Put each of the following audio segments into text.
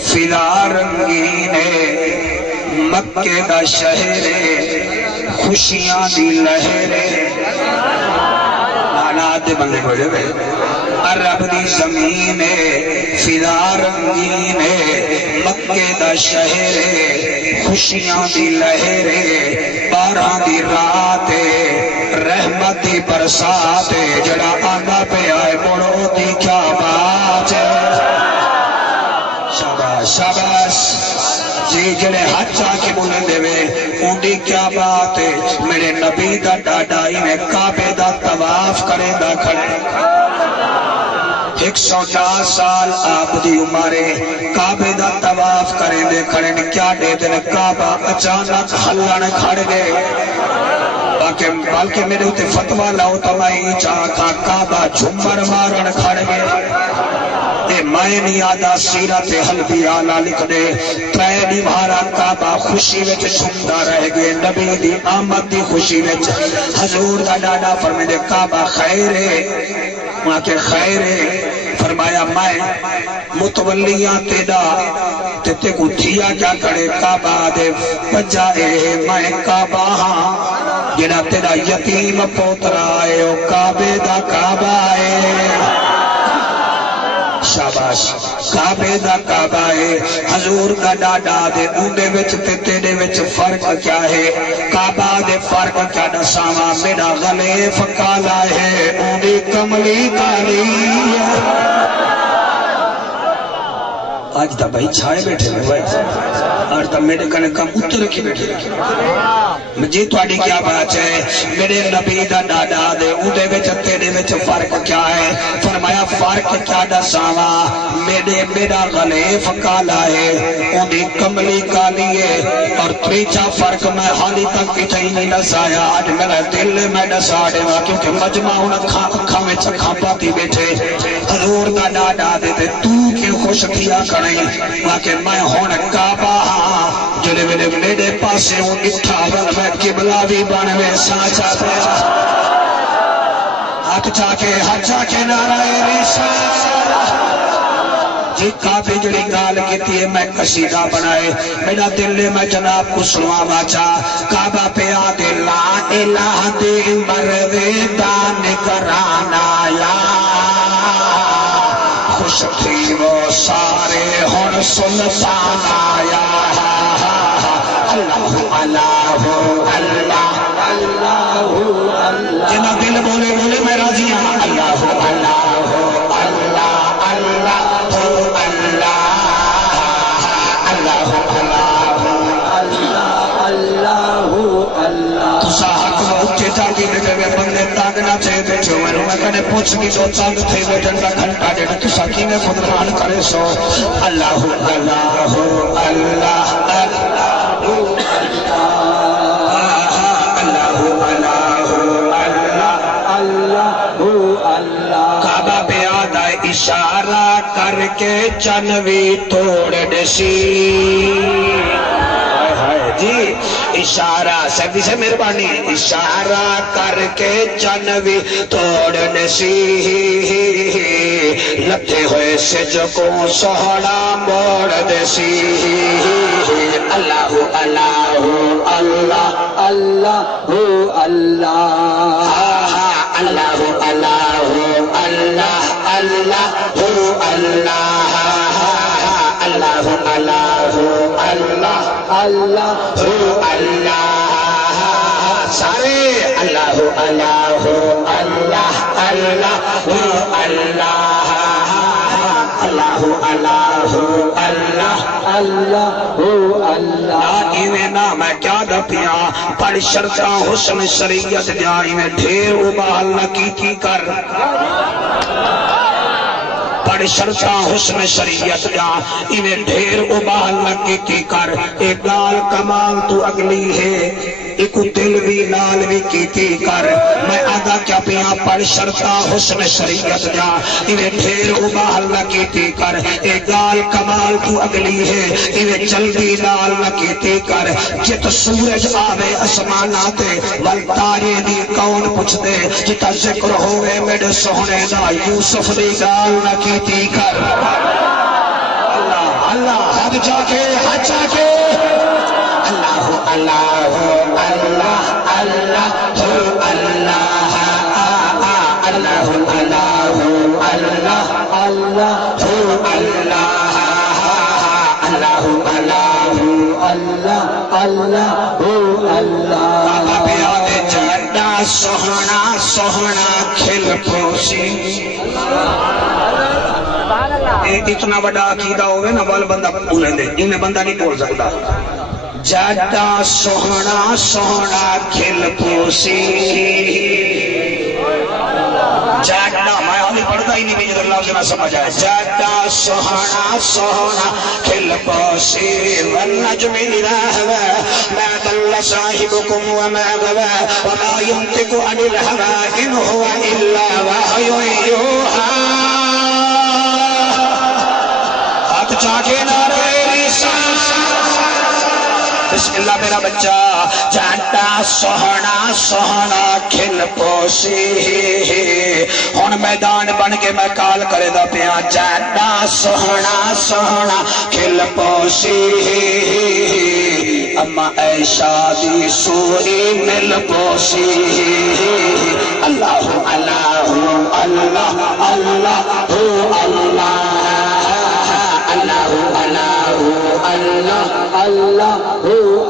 فضا رنگین مکے دا شہر خوشیاں دی لہر نانات بندے کو جو عرب دی زمین فضا رنگین مکے دا شہر خوشیاں دی لہر باراں دی رات رحمت دی برسات جڑا آندا پہ آئے مڑو دی کیا بات شاباش شاباش جی جڑے ہاتھ چاہ کے بولیں دے وے ان دی کیا بات ہے میرے نبی دا ڈاڈائی میں کعبے دا طواف کرے دا کھڑے 110 سال آپ دی عمرے کعبے دا طواف کریں دے کھڑے کیا دے دن کعبہ اچانک ہلن کھڑ گئے بلکہ میرے ہوتے فتوہ لاؤ تو میں چاہتا کعبہ جھمر مارن کھڑ گئے میں نہیں آدھا سیرت حلبی آلہ لکھ دے ترینی مارا کعبہ خوشی وچ جھمدہ رہ گئے نبی دی آمد دی خوشی وچ حضور دا ڈاڈا فرمے دے کعبہ خیر ہے وہاں کے خیر ہے فرمایا میں متولیاں تیدا تے کو دھیا کیا کرے کعبہ دے بجائے میں کعبہ ہاں جنہ تیرا یتیم پوترا آئے او کعبے دا کعبہ آئے شاباش کعبے دا کعبہ ہے حضور دا ڈاڈا دے اوندے وچ تے تیرے وچ فرق کیا ہے کعبہ دے فرق کیا دساواں میرا غلیف کالا ہے اوندی کملی کالی آج تا بھائی چھائے بیٹھے ہوئے اور تا میرے کنے کم اتر کی بیٹھے مجھے تو آڈی کیا بات ہے میرے نبی دا ڈاڈا دے اندے وچ تیرے وچ فرق کیا ہے فرمایا فرق کیا دساوا میرا غلیف کالا ہے اندی کملی کالی ہے اور تریچا فرق میں حالی تک کتھے ہی نہیں دسایا آج میرا دل میں دسا دے کیونکہ مجمع انہاں اکھاں میں چکھاں پاتی بیٹھے حضور دا ڈاڈا دے تے تو کی خوش کیا کریں واقع میں ہون کعبہ ہاں جلے میرے پاسے ہوں اٹھا بن میں قبلہ بھی بنوے سانچا پہ ہاتھ چاکے نعرہ رسالہ جی کعبے جڑی گال کیتی ہے میں قصیدہ بنائے میرا دل میں جناب کو سنوا واچا کعبہ پہ آدھے لا الہ دے مرد دان کرانا یا خوش تھی وہ سارے ہن سلطان آیا اللہ اللہ اللہ اللہ جنا دل بولے بولے میں راضی ہوں اللہ اللہ اللہ اللہ بندے تاگنا چاہے بیٹھے ہوئے میں کہنے پوچھ کی دو تاگ تھے بیٹھن کا گھنٹا دینا تو ساکی میں خدران کرے سو اللہ اللہ اللہ کعبہ پہ آدھا اشارہ کر کے چنوی توڑ دسی جی اشارہ سیدی سے مہربانی اشارہ کر کے چنوی توڑ نسی لتے ہوئے سج کو سہڑا موڑ دسی اللہ اللہ اللہ اللہ اللہ اللہ اللہ اللہ اللہ اللہ اللہ اللہ اللہ اللہ سارے اللہ اللہ اللہ اللہ اللہ اللہ اللہ اللہ اللہ ایویں نام ہے کیا دپیا پڑھ شرطاں حسن شریعت جائیں میں ڈھیر ابال نہ کی کر پڑھ شرطاں حسن شریعت جا انہیں ڈھیر ابال نہ کی کر ایک گال کمال تو اگلی ہے ایک دل بھی لال بھی کی کر میں آدھا کیا پیا پڑھ شرطاں حسن شریعت جا انہیں ڈھیر ابال نہ کی کر ایک گال کمال تو اگلی ہے انہیں جلدی لال نہ کی کر جت سورج آوے اسماناتے والتارے دی کون پوچھ دے جتا ذکر ہوئے میرے سونے دا یوسف دی گال نہ کی کر چاکے اللہ اللہ اللہ اللہ اللہ اللہ اللہ اللہ اللہ اللہ پیادے جڑا سوہنا سوہنا کھل پوسی اتنا بڑا عقیدہ ہوئے نا بال بندہ بولیں دے انہیں بندہ نہیں بول سکتا جڑا سوہنا سوہنا کھل پوسی جاٹا میں ہمیں پڑھتا ہی نہیں بھی جب اللہ سے نہ سمجھ آئے جاٹا سوہنا سوہنا کھل پوسی والنجم اذا هوى ما ضل صاحبكم وما غوى وما ينطق عن الهوى ان هو الا وحي يوحى ہاتھ چاکے نعرہ رسالت بسم اللہ میرا بچہ جاٹا سوہنا سوہنا کھل پوسی ہن میدان بن کے میں کال کرے دا پیا جاٹا سوہنا سوہنا کھل پوسی اما عائشہ دی سوری مل پوسی اللہ اللہ اللہ اللہ اللہ اللہ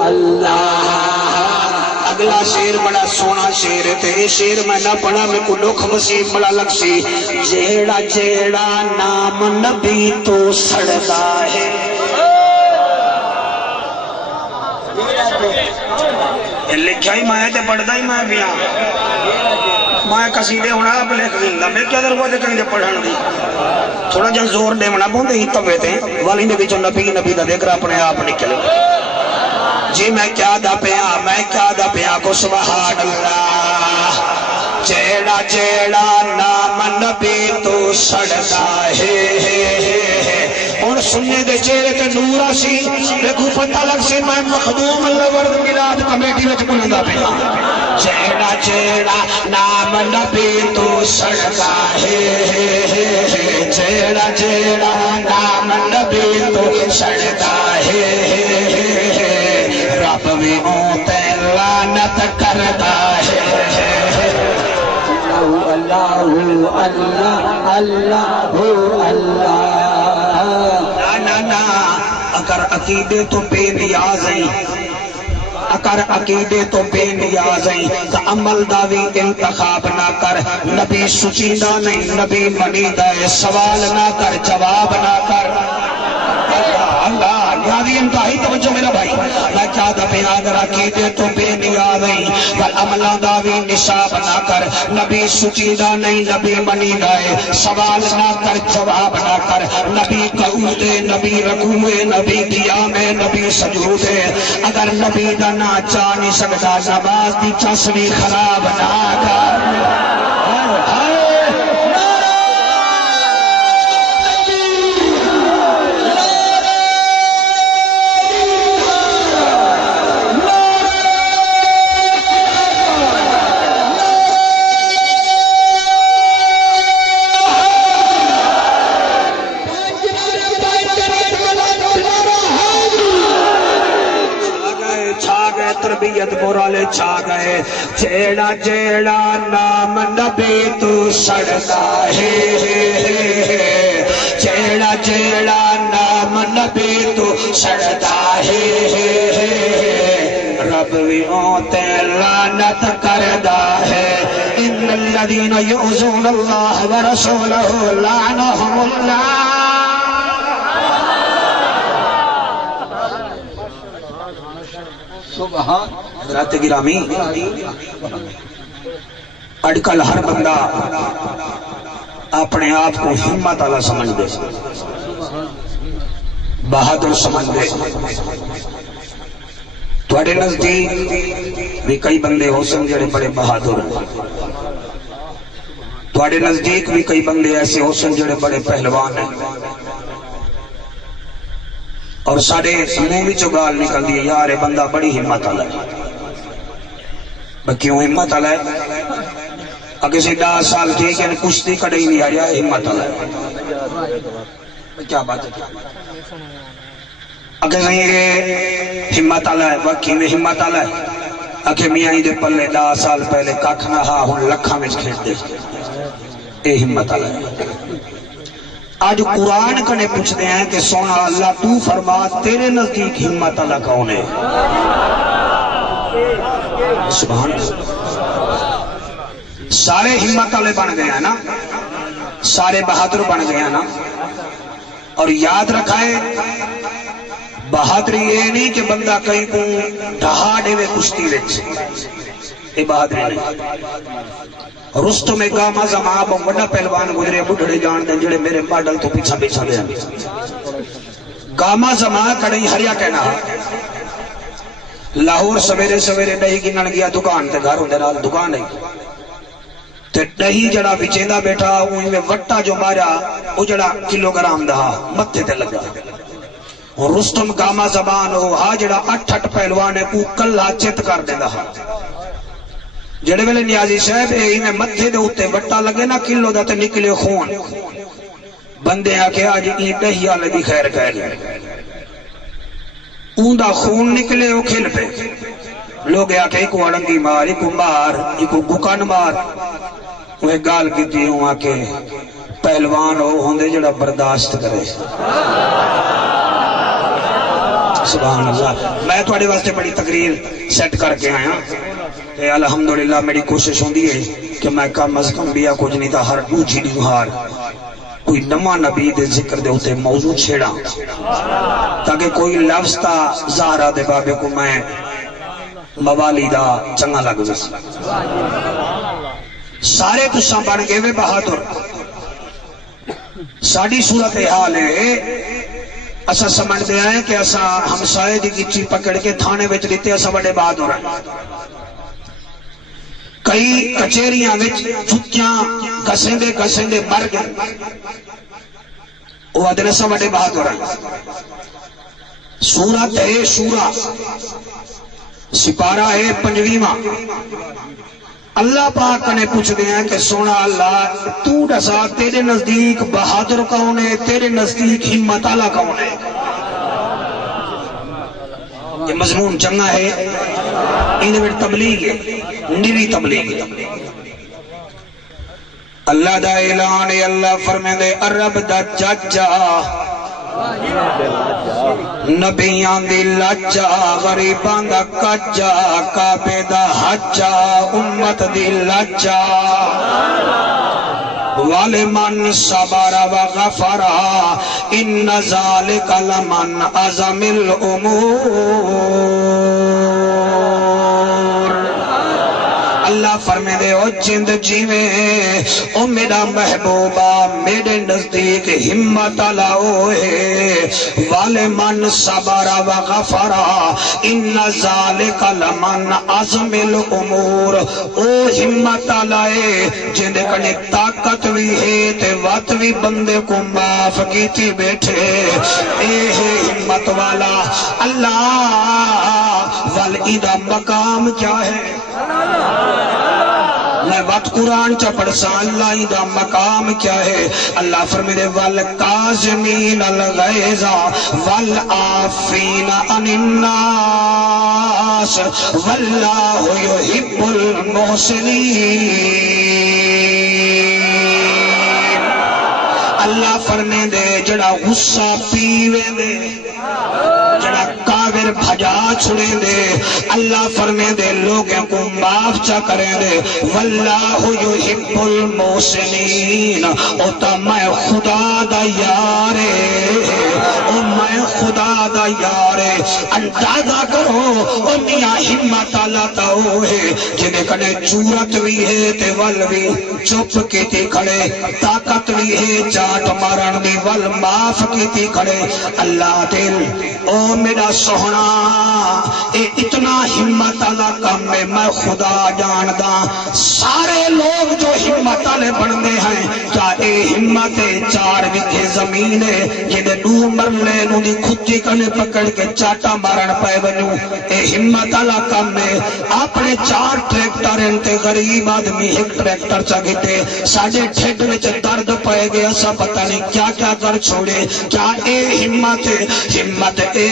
اللہ اگلا شیر بڑا سونا شیر تے شیر میں نہ پڑھا میں کو لکھ وسیع بڑا لگ سی جیڑا جیڑا نام نبی تو سڑتا ہے لکھا ہی میں تے پڑھتا ہی میں بھی میں قصیدے ہونا آپ لکھ دیں میں کیا دروازے کہیں دے پڑھن دی تھوڑا جن زور دے منا بوندے ہی توے تے والی نے بچوں نبی دا دیکھ رہا اپنے آپ نکلے جی میں کیا دا پیا کو سبحان اللہ جیڑا جیڑا نام نبی تو سڑتا ہے اور سننے دے چہرے تے نورا سی دیکھو پتہ لگ سی میں مخدوم اللہ ورد ملاد کمیٹی وچ بولندا پیا جیڑا جیڑا نام نبی تو سڑتا ہے جیڑا جیڑا نام نبی تو سڑتا ہے رب بھی تے لعنت کرتا ہے اللہ اللہ اللہ اللہ اگر عقیدے تو بے نیاز ہیں اگر عقیدے تو بے نیاز ہیں تو عمل داوی انتخاب نہ کر نبی سچیدہ نہیں نبی منیدہ ہے سوال نہ کر جواب نہ کر اللہ نیازی انتہائی توجہ میرا بھائی میں کیا دبی اگر عقیدے تو بے نیاز ہیں والعمل داوی نصاب نہ کر نبی سچیدہ نہیں نبی منیدہ ہے سوال نہ کر جواب نہ کر نبی قعودے نبی رکوعے نبی قیامے نبی سجودے اگر نبی دا نہ چاہ نہیں سکتا نماز دی چسوی خراب نہ کر تربیت مورالے چھا گئے جیڑا جیڑا نام نبی تو سڑتا ہے جیڑا جیڑا نام نبی تو سڑتا ہے رب بھی تے لعنت کردا ہے ان الذين يؤذون الله ورسوله لعنهم الله حضرات گرامی اڈکل ہر بندہ اپنے آپ کو ہمت والا سمجھ دے بہادر سمجھ دے تھوڑے نزدیک بھی کئی بندے ہو سن جڑے بڑے بہادر تھوڑے نزدیک بھی کئی بندے ایسے ہو سن جڑے بڑے پہلوان ہیں اور سارے منہ بھی جو گال نکل دی یار بندہ بڑی ہمت والا ہے کیوں ہمت والا ہے اگر سے 10 سال ٹھیک ہے کشتی کڑی نہیں آ رہا ہمت والا ہے کیا بات ہے اکھے صحیح ہمت والا ہے، واقعی میں ہمت والا ہے۔ اکھے میاں دے پلے 10 سال پہلے ککھ نہ ہا، ہن لکھاں وچ کھیڈ دے، اے ہمت والا ہے۔ آج قرآن کنے پوچھتے ہیں کہ سونا اللہ تو فرما تیرے نزدیک ہمت والا کون ہے؟ سبحان اللہ۔ سارے ہمت والے بن گئے ہیں نا، سارے بہادر بن گئے ہیں نا۔ اور یاد رکھائے بہادری یہ نہیں کہ بندہ کہیں کو ڈہا دے کشتی وچ، یہ بہادری نہیں۔ رستم گاما زمان بڑا پہلوان گزرے بڑھڑے جان دیں جڑے میرے ماڈل تو پیچھا پیچھا دے گاما زمان کڑی ہریا کہنا لاہور سویرے سویرے دہی گنن گیا دکان تے گھر ہوندے نال دکان نہیں تے دہی جڑا وچیندا بیٹھا اوہی میں وٹا جو مارا او جڑا کلو گرام دا متھے تے لگا۔ اور رستم گاما زبان ہو ہا جڑا 8 پہلوان ہے کو کلا چت کر دیندا ہا۔ جڑے ویلے نیازی صاحب اے میں متھے دے اوتے وٹا لگے نا کلو دا تے نکلے خون، بندے آکھے اج ای دہی والے دی خیر کہہ لیا، اون دا خون نکلے او کھل پے، لوگ آکھے کو اڑنگی مار، کو مار، کو گکن مار۔ وہ گال کیتی ہوں آکھے پہلوان ہو ہوندے جڑا برداشت کرے۔ سبحان اللہ۔ میں تھوڑے واسطے بڑی تقریر سیٹ کر کے آیا، الحمدللہ میری کوشش ہوندی ہے کہ میں کم از کم بیا کچھ نہیں تھا ہر دوجی دیوہار کوئی نما نبی دے ذکر دے ہوتے موضوع چھیڑا تاکہ کوئی لفظ تا زہرہ دے بابے کو میں موالی دا چنگا لگ بس۔ سارے تساں بن گئے وے بہادر۔ ساڑی صورتحال ہے اسا سمجھ دے آئے کہ اسا ہمسائے دی گچی پکڑ کے تھانے وچ لیتے اسا بڑے بہادر ہیں۔ کئی کچہریاں وچ جھتیاں گھسیں دے مر گئے، وہ آدھے اسا بڑے بہادر ہیں۔ سورت ہے شورا، سپارہ ہے 5واں۔ اللہ پاک نے پوچھ دے ہیں کہ سونا اللہ تو دسا تیرے نزدیک بہادر کون ہے، تیرے نزدیک ہمت والا کون ہے؟ یہ مضمون چنگا ہے، انہیں میں تبلیغ ہے، نیری تبلیغ ہے۔ اللہ دا اعلان ہے، اللہ فرمے دے عرب دا ججا، نبیان دی لجا، غریبان دا کجا، کعبے دا حجا، امت دی لجا، وَلِمَنْ صَبَرَ وَغَفَرَ إِنَّ ذَلِكَ لَمَنْ عَزَمِ الْأُمُورِ۔ اللہ فرمے دے او جند جیویں او میرا محبوبہ میرے نزدیک ہمت والا ہوئے، وَلِمَنْ صَبَرَ وَغَفَرَ إِنَّ ذَلِكَ لَمَنْ عَزْمِ الْأُمُورِ۔ او ہمت والا ہے جند کنے طاقت بھی ہے تے وقت بھی بندے کو معاف کیتی بیٹھے، اے ہے ہمت والا۔ اللہ والعیدہ مقام کیا ہے؟ میں وقت قرآن چا پڑھسا اللہ دا مقام کیا ہے؟ اللہ فرمیدے وَالْقَازِمِينَ الْغَيْظَ وَالْعَافِينَ عَنِ النَّاسِ وَاللَّهُ يُحِبُّ الْمُحْسِنِينَ۔ اللہ فرمیدے جڑا غصہ پیوے دے، جڑا کافر بھجا چھڑے دے، اللہ فرمے دے لوگوں کو معاف چا کریں دے، واللہ یحب المحسنین۔ او تا میں خدا دا یارے، او میں خدا دا یارے۔ اندازہ کرو او میاں ہمت اللہ تاؤ ہے جنہیں کنے جورت بھی ہے تے ول بھی چپ کی تھی کھڑے، طاقت بھی ہے چاٹ مارن دی ول معاف کی تھی کھڑے۔ اللہ دل او میرا سونا اے اتنا ہمت والا کام ہے، میں خدا جاندہ سارے لوگ جو ہمت والے بندے ہیں، کیا اے ہمت 4 وکھے زمین ہے جنہیں 2 مرلے نو دی کھتی کنے پکڑ کے چٹ جھٹا مارن پے ونجو اے ہمت والا کم ہے اپنے 4 ٹریکٹر تے غریب آدمی ایک ٹریکٹر چگتے ساڈے ٹھڈ وچ درد پے گیا سا پتہ نہیں کیا کیا کر چھوڑے کیا اے ہمت اے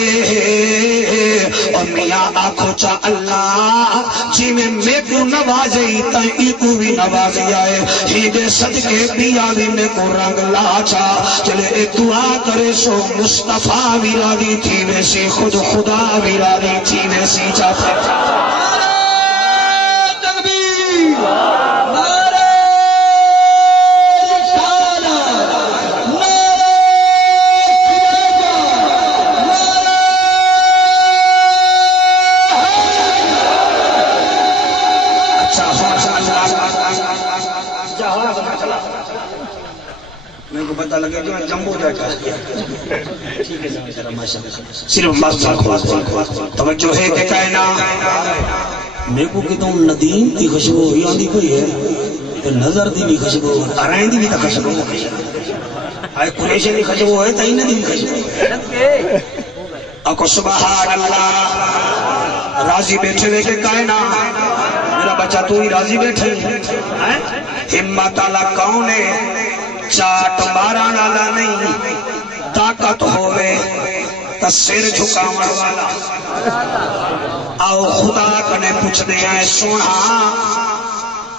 اور میاں آنکھو چا اللہ جی میں کو نوازی تائی کو بھی نوازی آئے ہی دے صدقے بیا بھی میں کو رنگ لا چا چلے اے دعا کرے سو مصطفیٰ بھی راضی تھی ویسی خود خدا بھی راضی تھی ویسی چاہتے پتہ لگے جو جمبو جاتا صرف مصطفیٰ توجہ ہے کہ کہنا میں کو کہتا ہوں ندیم کی خوشبو ہی آندھی کوئی ہے نظر دی بھی خوشبو ارائن دی بھی تا خوشبو آئے قریشی دی خوشبو ہے تائی ندی بھی خوشبو اکو سبحان اللہ راضی بیٹھے ہوئے کہ کہنا میرا بچہ تو ہی راضی بیٹھے ہمت اللہ کون ہے چاٹ ماران والا نہیں طاقت ہوئے تا سر جھکاون والا آؤ خدا کنے پوچھ دے آئے سونا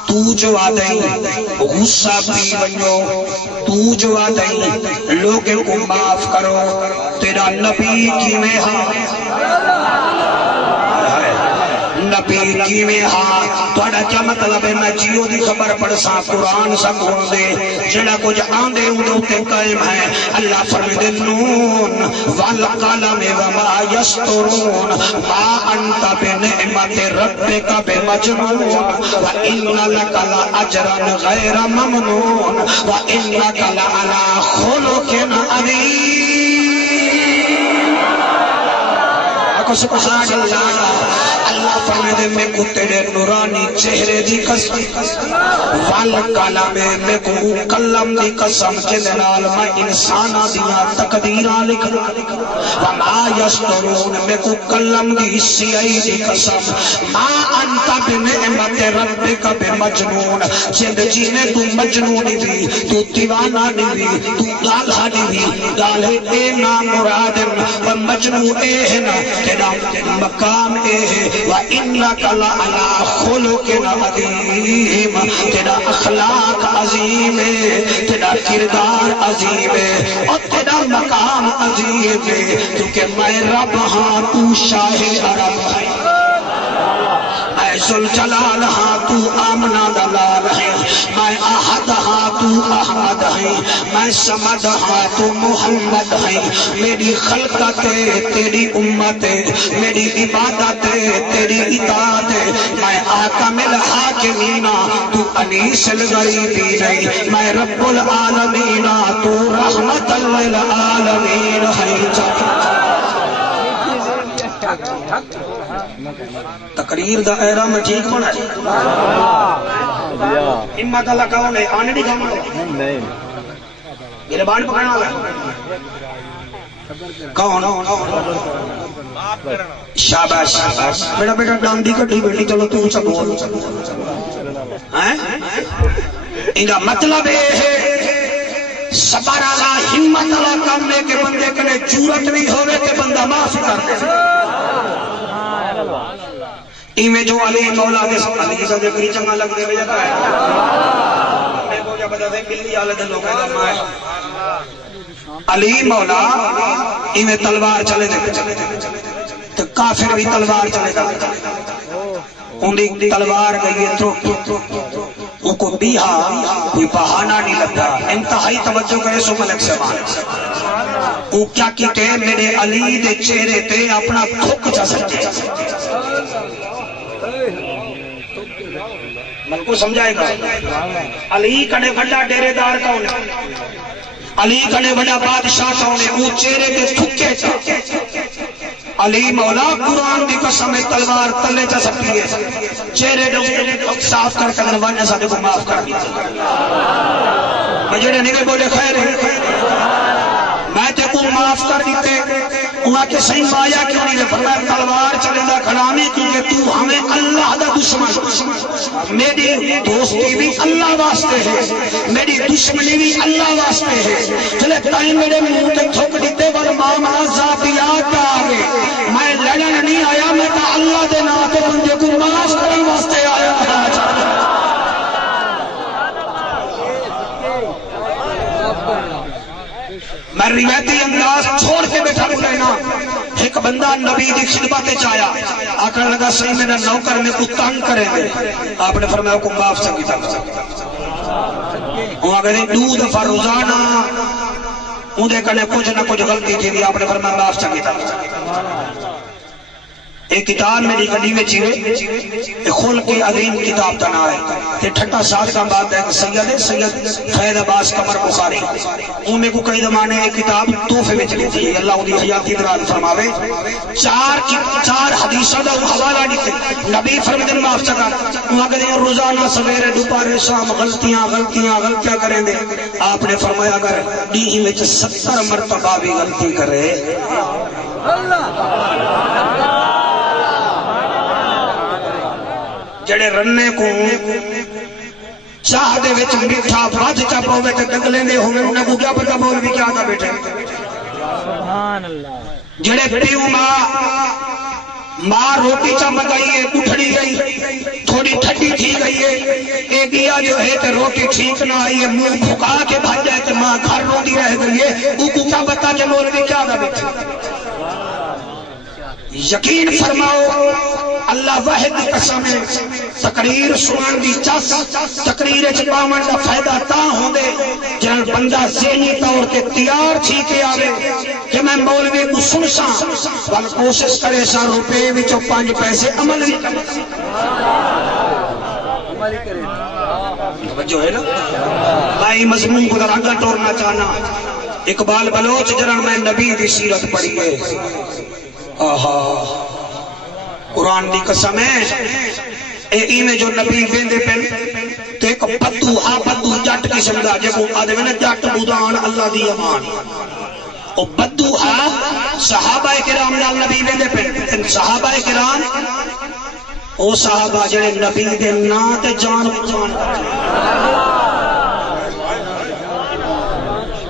تو جو آدھیں غصہ پی ونجو تو جو آدھیں لوگوں کو معاف کرو تیرا نبی کی میں نبی کی میں توڑا کیا مطلب ہے میں جیو دی خبر پڑھ سا قرآن سا کون دے جڑا کچھ آندے اندھوں تے قائم ہے اللہ فرمدے نون والقلم وما یسترون ما انت بنعمت ربک بمجنون وَإِنَّ لَكَ لَأَجْرًا غَيْرَ مَمْنُونَ وَإِنَّكَ لَعَلَى خُلُقٍ عَظِيمٍ اکو سبحان اللہ اللہ فرمائے میں کو تیرے نورانی چہرے دی قسم والکالا میں کو کلم دی قسم جنال میں انسانا دیا تقدیرہ لکھ وما یسترون میں کو کلم دی سیائی دی قسم ما انتا بنعمت ربک بمجنون جند جینے تو مجنونی بھی تو دیوانہ نہیں بھی تو گالہ نہیں بھی گالہ اے نام مرادن و مجنون اے ہے نا تیرا مقام اے ہے وَإِنَّكَ لَعَلَىٰ خُلُقٍ عَظِيمٍ تیرا اخلاق عظیم ہے تیرا کردار عظیم ہے اور تیرا مقام عظیم ہے کیونکہ میں رب ہاں تو شاہ عرب ہے میں ذوالجلال ہاں تو آمنہ دلال ہے میں احد ہاں تو احمد ہے میں سمد ہاں تو محمد ہے میری خلقت ہے تیری امت ہے میری عبادت ہے تیری اطاعت ہے میں آکم الحاکمین تو انیس الغریبین ہے میں رب العالمین تو رحمت للعالمین ہے تقریر دا ایرہ میں ٹھیک بنا ہے ہمت اللہ کہوں نے آنے نہیں کھاؤں نہیں میرے بان پکڑنا ہوگا کون شاباش بیٹا بیٹا ڈاندی کٹی بیٹی چلو تو اچھا بول انہا مطلب ہے صبر اللہ ہمت اللہ کرنے کے بندے کنے جورت نہیں ہوئے کہ بندہ معافی کرتے ایمیں جو علی مولا دے علی کی ساتھ کری چنگا لگ دے بجا ہے میں کو جا بتا دے ملی آلے دے لوگ ہے علی مولا ایمیں تلوار چلے دے تو کافر بھی تلوار چلے دا انہیں تلوار گئی تو ان کو بیہا کوئی بہانہ نہیں لگتا انتہائی توجہ کرے سو ملک سے مان وہ کیا کیتے میرے علی دے چہرے تے اپنا تھک جا سکتے من کو سمجھائے گا علی کنے بڑا ڈیرے دار کون ہے علی کنے بڑا بادشاہ کون ہے وہ چہرے تے تھکے چاہ علی مولا قرآن دی قسم تلوار تلے جا سکتی ہے چہرے دے صاف کر کر نوانے ساتھے کو معاف کر دیتا میں جڑے نگے بولے خیر ہے میں تے کو معاف کر دیتے وہاں کے صحیح مایا کیوں نہیں فرمایا تلوار چلے دا کھڑانے کیونکہ تو ہمیں اللہ دا دشمن میری دوستی بھی اللہ واسطے ہے میری دشمنی بھی اللہ واسطے ہے چلے تائیں میرے منہ تے تھوک دیتے بل ماما ذاتیات کا آگے میں لڑن نہیں آیا میں تا اللہ دے نا تو بندے کو معاف کرنے واسطے آیا میں روایتی انداز چھوڑ کے بیٹھا بولے نا ایک بندہ نبی دی خدمت چایا آکر لگا صحیح میرا نوکر میں کو تنگ کرے دے آپ نے فرمایا کو معاف سنگی تھا وہ آگے دو دفعہ روزانہ اندھے کنے کچھ نہ کچھ غلطی تھی دی آپ نے فرمایا معاف سنگی تھا ایک کتاب میری گڈی میں چیوے ایک خلق کی عظیم کتاب تنا ہے یہ 38 سال کا بات ہے سید فیض عباس قمر بخاری ان میں کو کئی زمانے ایک کتاب تحفے میں چلی تھی اللہ انہی حیاتی دراز فرماوے چار حدیثہ دا حوالہ نکلے نبی فرمدن معاف چکا وہاں کہتے ہیں روزانہ سویرے دوپہر شام غلطیاں کریں دے آپ نے فرمایا اگر ڈی میں 70 مرتبہ بھی غلطی کرے جڑے رننے کو چاہ دے وچ میٹھا بھاج چا پاوے تے دگلے دے ہوئے انہیں کو کیا پتہ بول بھی کیا تھا بیٹھے جڑے پیو ماں روٹی چا پکائی ہے اٹھڑی گئی تھوڑی ٹھڈی تھی گئی ہے ایک دیا جو ہے تے روٹی ٹھیک نہ آئی ہے منہ پھکا کے بھاج جائے تے ماں گھر روٹی رہ گئی ہے وہ کو کیا بتا کے بول بھی کیا تھا بیٹھے یقین فرماؤ اللہ واحد قسم ہے تقریر سنن دی چس تقریر چپاون دا فائدہ تا ہوندے جن بندہ ذہنی طور تے تیار تھی کے آوے کہ میں مولوی کو سنساں ول کوشش کرے 100 روپے وچوں 5 پیسے عمل بھی کرے توجہ ہے نا میں مضمون کو ذرا آگے ٹورنا چاہنا اقبال بلوچ جنہاں میں نبی دی سیرت پڑھی ہے آہا قرآن دی قسم ہے ایمیں جو نبی ویندے پہن تو ایک بدو جٹ قسم دا جب آدھے میں نے جٹ بودان اللہ دی امان او بدو صحابہ کرام نال نبی ویندے پہن صحابہ کرام او صحابہ جڑے نبی دے نا تے جان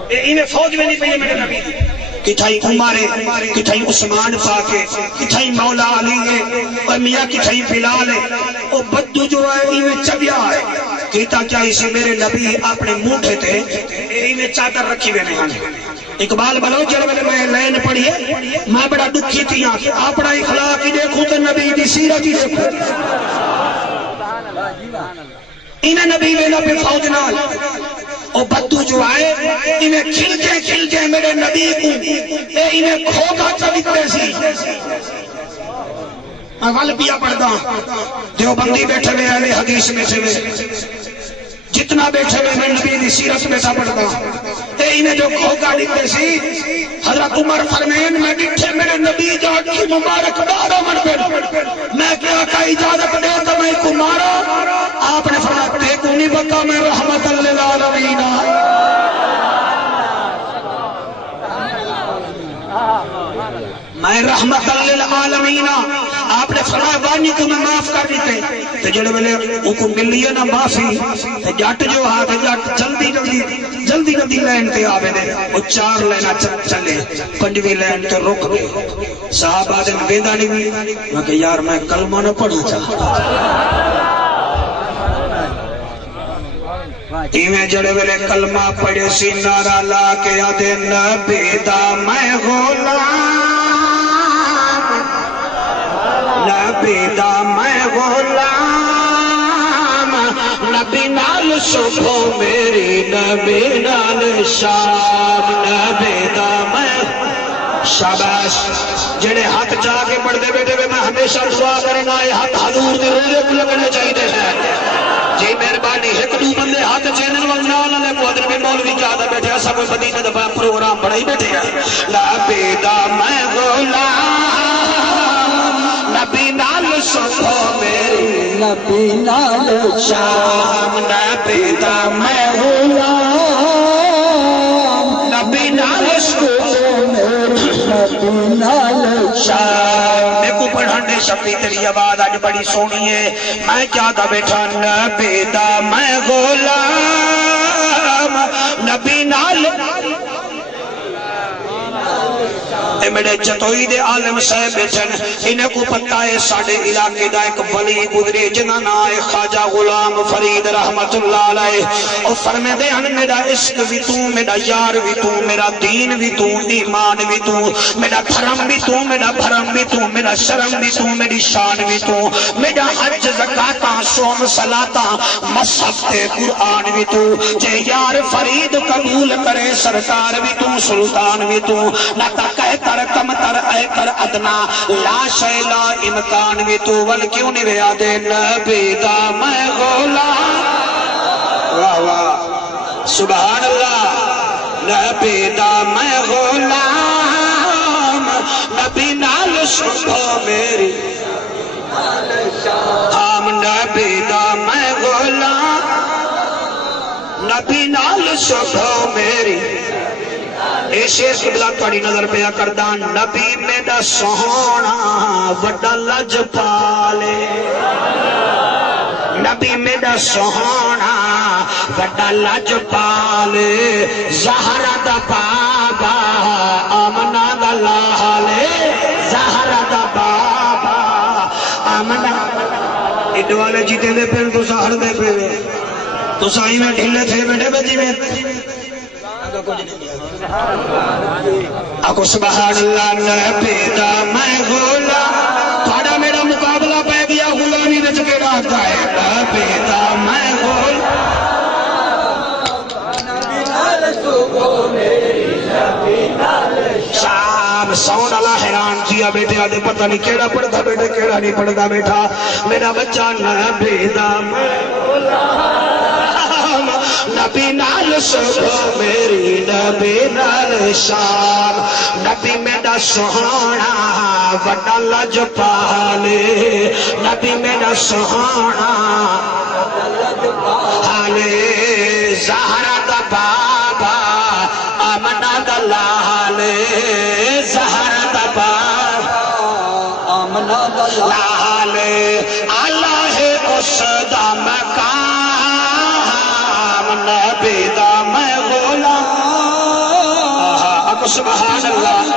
ایمیں فوج میں نہیں پہنے میرے نبی دی کتھائی عمر ہے کتھائی عثمان پاک ہے کتھائی مولا علی ہے اور میاں کتھائی بلال ہے وہ بدو جو ہے ایویں چبیا ہے کہتا کیا اسے میرے نبی اپنے موٹھے تھے ایویں چادر رکھی ہوئے نہیں اقبال بلوچ جب میں لین پڑھی ہے میں بڑا دکھی تھی کہ اپنا اخلاق ہی دیکھوں تو نبی دی سیرت ہی دیکھوں انہیں نبی ویلا پہ فوج نال او بدو جو آئے انہیں کھل کے میرے نبی کو انہیں کھوگا چلکتے سی میں غل پیا پڑھتا دیوبندی بیٹھے ہوئے اہل حدیث میں سے جتنا بیٹھے ہوئے میں نبی دی سیرت میں تا پڑھتا انہیں جو کھوگا لکھتے سی حضرت عمر فرمین میں ڈٹھے میرے نبی جاٹ کی مبارک دارا من پہ میں کیا کا اجازت دے تو میں کو مارا آپ نے فرمایا تے کو نہیں بتا میں رحمت للعالمین میں رحمت للعالمین آپ نے فرمایا وانی کو میں معاف کر دیتے تو جڑے ملے حکم مل لیا نا معافی تو جٹ جو ہاتھ جٹ جلدی لین تے آوے دے وہ 4 لینا چلے 5ویں لین تے رک گئے صحابہ دن ویندہ نہیں ہوئی میں کہ یار میں کلمہ نہ پڑھا چاہتا ایویں جڑے ویلے کلمہ پڑھے سی نعرہ لا کے آدھے نبی دا میں غلام نبی دا میں غلام نبی نال صبح میری نبی نال شام نبی دا میں شاباش جڑے ہاتھ چاہ کے پڑھ دے بیٹے میں ہمیشہ دعا کرنا ہے ہاتھ حضور دے روزے کو لگنے چاہیے ہیں جی مہربانی ایک دو بندے ہاتھ چینل والنال علیہ قدر میں مولوی جادہ بیٹھے ایسا کوئی مدینہ دبا پروگرام بڑا ہی بیٹھے ہیں نبی دا میں غلام نبی نال صبح میری نبی نال شام نبی دا میں غلام نبی نال صبح میری نبی میں کو پڑھانے شبی تیری آواز آج بڑی سونی ہے میں کیا دا بیٹھا نبی دا میں غلام نبی نال اے میرے جتوئی دے عالم صاحب بیٹھن انہیں کو پتہ ہے ساڑھے علاقے دا ایک ولی گزرے جنہ نائے خواجہ غلام فرید رحمت اللہ علیہ اور فرمے دے ہن میرا عشق بھی تو میرا یار بھی تو میرا دین بھی تو ایمان بھی تو میرا دھرم بھی تو میرا بھرم بھی تو میرا شرم بھی تو میری شان بھی تو میرا حج زکاة صوم صلاة مصحف تے قرآن بھی تو جے یار فرید قبول کرے سرکار بھی تو سلطان بھی تو نہ تکے تر کم تر اے کر ادنا لا شیلا امکان بھی تو ول کیوں نہیں ویا دے نبی دا میں غلام واہ واہ سبحان اللہ نبی دا میں غلام نبی نال صبح میری ہم نبی دا میں غلام نبی نال صبح میری اے شیر قبلہ توڑی نظر پیا کردان نبی میرا سونا وڈا لج پالے نبی میرا سونا وڈا لج پالے زہرہ دا بابا آمنہ دا لالے زہرہ دا بابا آمنہ اڈوالے جیتے دے پھر تو سہر دے پھر تو سائی میں ڈھلے تھے بیٹھے بجی میں آکو سبحان اللہ نبی دا میں غلام تھوڑا میرا مقابلہ پہ گیا غلامی وچ کے رات ہے نبی دا میں غلام شام سون اللہ حیران کیا بیٹے آدھے پتہ نہیں کیڑا پڑھتا بیٹے کیڑا نہیں پڑھتا بیٹھا میرا بچہ نبی دا میں غلام نبی نال صبح میری نبی نال شام نبی میرا سونا وڈا لج پالے نبی میرا سونا حالے زہرہ دا بابا آمنہ دا لالے زہرہ دا بابا آمنہ دا لالے اللہ اس دا مکان نبی دا میں غلام سبحان اللہ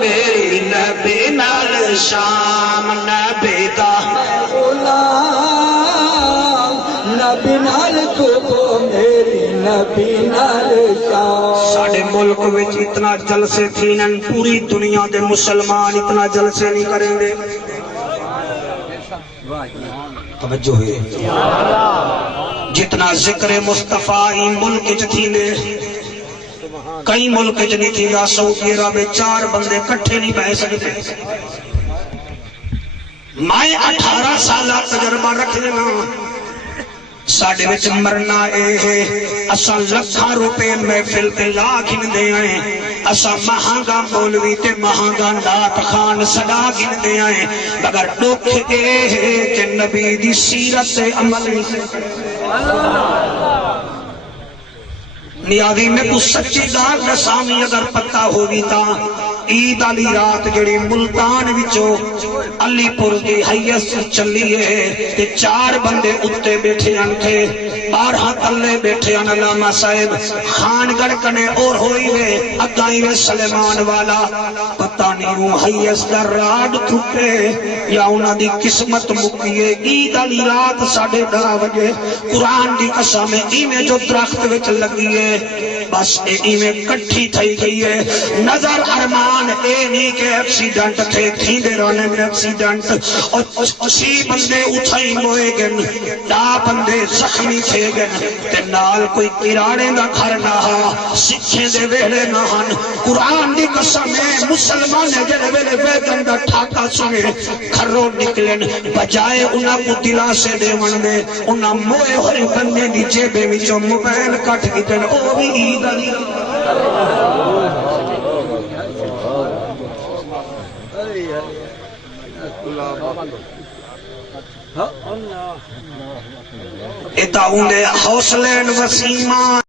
میری نبی نال شام نبی دا غلام نبی نال صبح میری نبی نال شام ساڑھے ملک وچ اتنا جلسے تھینن پوری دنیا دے مسلمان اتنا جلسے نہیں کریں گے توجہ ہے جتنا ذکر مصطفیٰ ہی ملک جتھینے کئی ملک جنی تھی گا سعودی عرب 4 بندے کٹھے نہیں بہ سکتے میں 18 سالہ تجربہ رکھ لینا ساڑھے وچ مرنا اے ہے اسا لکھاں روپے محفل تے لا گن دے آئیں اسا مہنگا مولوی تے مہنگا نات خان صدا گن دے آئیں مگر دکھ اے ہے کہ نبی دی سیرت سے عمل نیادی میں کو سچی گال رسامی اگر پتہ ہوگی تا عید علی رات جڑی ملتان وچو علی پور دی حیث چلی ہے تے 4 بندے اتے بیٹھے ان تھے 12 تلے بیٹھے ان علامہ صاحب خان گڑ کنے اور ہوئی ہے اگائی وے سلیمان والا پتہ نہیں ہوں حیث در راڈ تھکے یا انہاں دی قسمت مکیے عید علی رات 10:30 بجے قرآن دی قسم ایویں جو درخت وچ لگی ہے بس ایویں کٹھی تھئی گئی ہے نظر ارمان اے نہیں کہ ایکسیڈنٹ تھے تھیندے رہنے میں ایکسیڈنٹ اور 6 بندے اٹھائی موئے گن 10 بندے زخمی تھے گن تے نال کوئی کراڑے دا گھر نہ ہا سکھیں دے ویلے نہ ہن قرآن دی قسم ہے مسلمان جڑے ویلے ویدن دا ٹھاکا سنے گھروں نکلن بجائے انہاں کو دلاسے دے ون دے انہاں موئے ہوئے بندے دی جیبے وچوں موبائل کٹ گئے او بھی عید علی اتا اوندے حوصلے وسیمہ